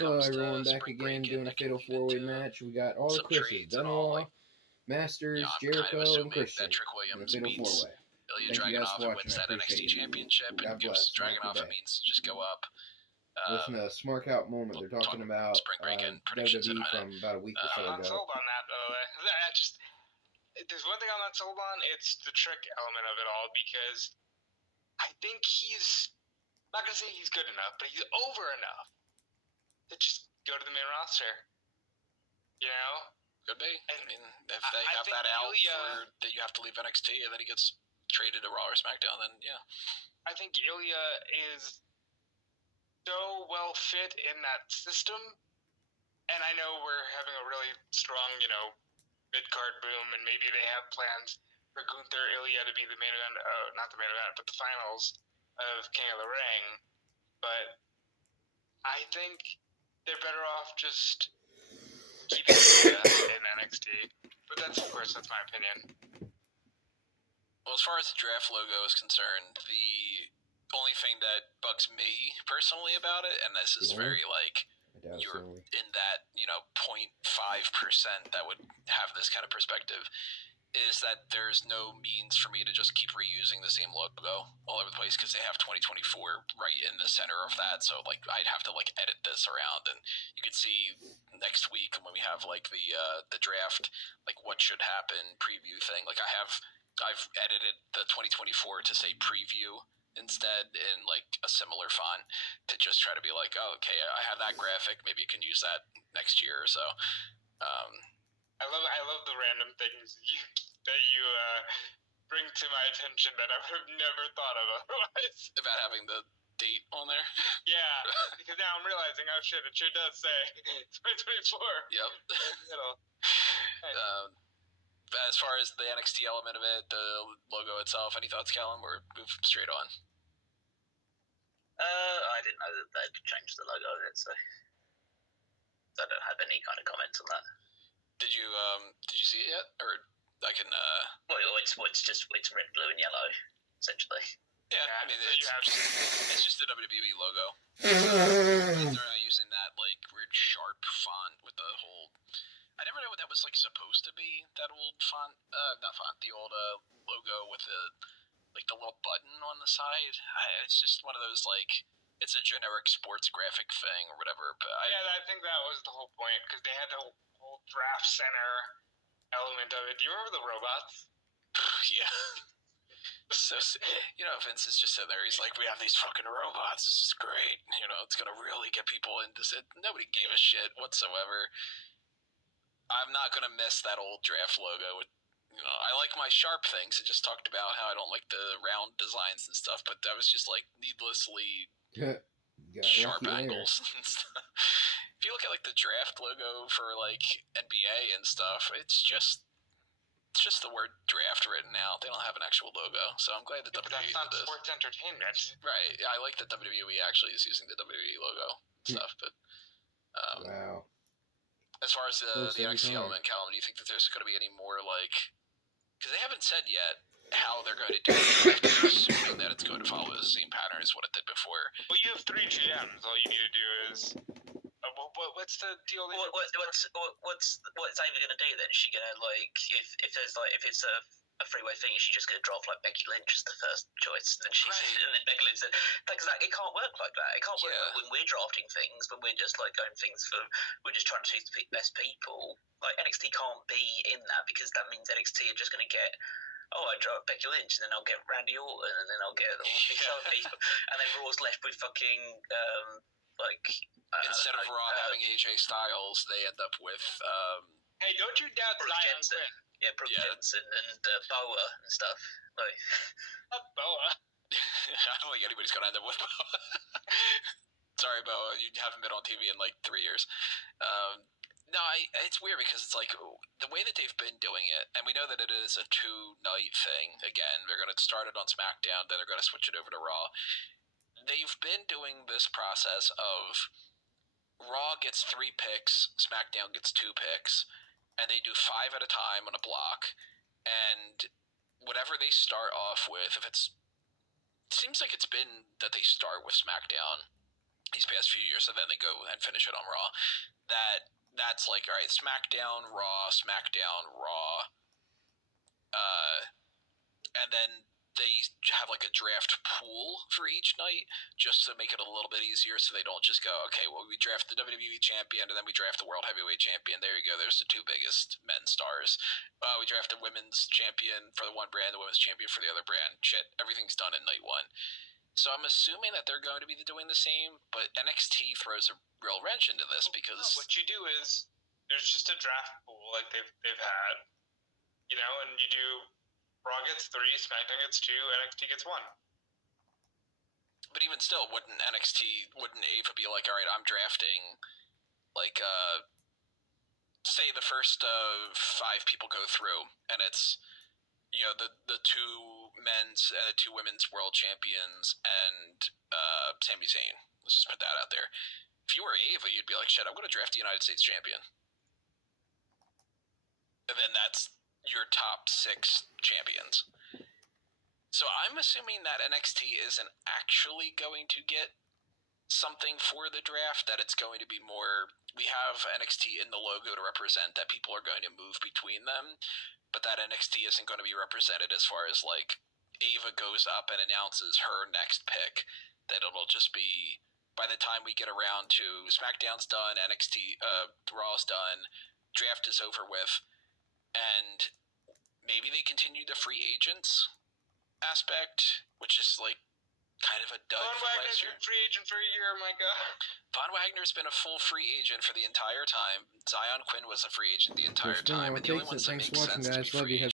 it Hello comes everyone, to back spring again break doing a fatal four-way match. We got all the some Chris's, trades and all. Benoit, Masters, I'm kind of Jericho, and assuming Christian that Trick in a Williams fatal beats four-way. Ilya Thank you guys Dragunov for and watching. wins I that NXT appreciate you. championship and God gives bless. Dragunov a means to just go up. Listen to a Smark Out moment. They're talking about spring break and predictions in a WWE minute. from about a week or so I'm ago. not sold on that, by the way. There's one thing I'm not sold on. It's the Trick element of it all, because I think he's, I'm not going to say he's good enough, but he's over enough to just go to the main roster. You know? Could be. And I mean, if they have that out for that you have to leave NXT and then he gets traded to Raw or SmackDown, then yeah. I think Ilya is so well fit in that system, and I know we're having a really strong, mid-card boom, and maybe they have plans for Gunther Ilya to be the main event, not the main event, but the finals of King of the Ring, but I think they're better off just keeping Ilya in NXT, but that's my opinion. Well, as far as the draft logo is concerned, the only thing that bugs me personally about it, and this is very you're in that 0.5% that would have this kind of perspective, is that there's no means for me to just keep reusing the same logo all over the place, because they have 2024 right in the center of that. So I'd have to edit this around, and you can see next week when we have the draft, what should happen preview thing. I've edited the 2024 to say preview instead in a similar font, to just try to be oh, okay, I have that graphic, maybe you can use that next year or so. I love the random things that you bring to my attention that I would have never thought of otherwise. About having the date on there? Yeah, because now I'm realizing, oh shit, it sure does say 2024. Yep. As far as the NXT element of it, the logo itself, any thoughts, Callum, or move straight on? I didn't know that they'd changed the logo of it, so I don't have any kind of comments on that. Did you see it yet, or I can? Well, it's red, blue, and yellow, essentially. Yeah, I mean it's just the WWE logo. They're not using that weird sharp font with the whole. I never know what that was supposed to be. That old font, not font, the old logo with the the little button on the side. It's just one of those it's a generic sports graphic thing or whatever. But I think that was the whole point, because they had the whole draft center element of it. Do you remember the robots? Yeah. So Vince is just sitting there. He's like, "We have these fucking robots. This is great. It's gonna really get people into it." Nobody gave a shit whatsoever. I'm not going to miss that old draft logo. I like my sharp things. I just talked about how I don't like the round designs and stuff, but that was just needlessly sharp angles and stuff. If you look at the draft logo for NBA and stuff, it's just the word draft written out. They don't have an actual logo, so I'm glad that WWE did this. That's not sports entertainment. Right. I like that WWE actually is using the WWE logo and stuff, but wow. As far as the NXT element, Callum, do you think that there's going to be any more because they haven't said yet how they're going to do it? I'm assuming that it's going to follow the same pattern as what it did before. Well, you have 3 GMs. All you need to do is what's the deal? What's Ava going to do then? Is she going to if it's a freeway thing, is she just going to draft Becky Lynch as the first choice, and then Becky Lynch? It can't work like that. It can't work when we're drafting things, when we're just going things for, we're just trying to choose the best people. NXT can't be in that, because that means NXT are just going to get, I draft Becky Lynch, and then I'll get Randy Orton, and then I'll get all these other people, and then Raw's left with fucking instead of Raw having AJ Styles, they end up with hey, don't you doubt Zion Quinn. Yeah, Brooke Jensen and Boa and stuff. Not Boa. I don't think anybody's going to end up with Boa. Sorry, Boa. You haven't been on TV in 3 years. No, it's weird, because it's the way that they've been doing it, and we know that it is a 2-night thing. Again, they're going to start it on SmackDown, then they're going to switch it over to Raw. They've been doing this process of Raw gets 3 picks, SmackDown gets 2 picks, and they do 5 at a time on a block, and whatever they start off with, it seems like it's been that they start with SmackDown, these past few years, and then they go and finish it on Raw. That's like, all right, SmackDown, Raw, and then they have like a draft pool for each night just to make it a little bit easier, so they don't just go, okay, well, we draft the WWE champion and then we draft the World Heavyweight champion. There you go. There's the two biggest men's stars. We draft the women's champion for the one brand, the women's champion for the other brand. Shit, everything's done in night one. So I'm assuming that they're going to be doing the same, but NXT throws a real wrench into this because... No, what you do is there's just a draft pool like they've had, you know, and you do Raw gets 3, SmackDown gets 2, NXT gets 1. But even still, wouldn't Ava be like, all right, I'm drafting, like, say the first 5 people go through, and it's, you know, the 2 men's and the 2 women's world champions and Sami Zayn. Let's just put that out there. If you were Ava, you'd be like, shit, I'm going to draft the United States champion. And then that's your top 6 champions. So I'm assuming that NXT isn't actually going to get something for the draft, that it's going to be more, we have NXT in the logo to represent that people are going to move between them, but that NXT isn't going to be represented as far as, like, Ava goes up and announces her next pick, that it'll just be, by the time we get around to SmackDown's done, NXT, Raw's done, draft is over with, and maybe they continue the free agents aspect, which is, like, kind of a dud from last year. Von Wagner's been free agent for a year, oh my god. Von Wagner's been a full free agent for the entire time. Zion Quinn was a free agent the entire time. And the only ones that make sense to be free agents